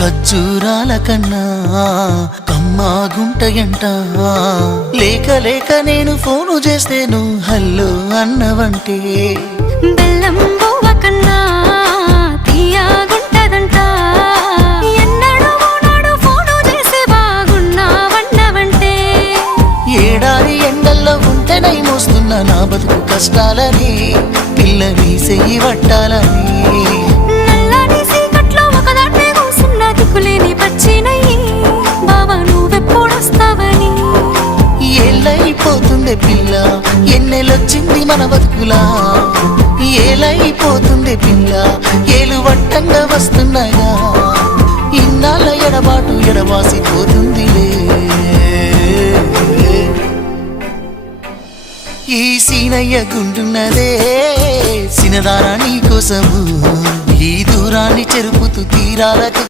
ఖర్జూరాల కన్నా కమ్మాగుంటయంట. లేక లేక నేను ఫోను చేస్తేను హల్లో అన్నవంటే బెల్లం బువ్వ కన్నా తీయగుంటదంట. ఎన్నడూ నాడు ఫోను చేసే బాగున్నావన్నవంటే ఏడాది ఎండల్లో ఉంటేనై మోస్తున్న నా బతుకు కష్టాలని పిల్లని చెయ్యి పట్టాలని. నల్లని సీకట్లో ఒకదాన్నే కూసున్న దిక్కులేని పచ్చినయ్యి బావా నువ్వెప్పుడొస్తావని. ఏళ్ళైపోతుండే పిల్ల ఎన్నెలొచ్చింది మన బతుకులా. ఏలైపోతుండే పిల్ల ఏలు వట్టంగా వస్తున్నాగా. ఇన్నాళ్ళ ఎడబాటు ఎడవాసిపోతుందిలే. ఈ సీనయ్య గుంటున్నదే సినదారా నీ కోసము. ఈ దూరాన్ని చెరుపుతూ తీరాలకు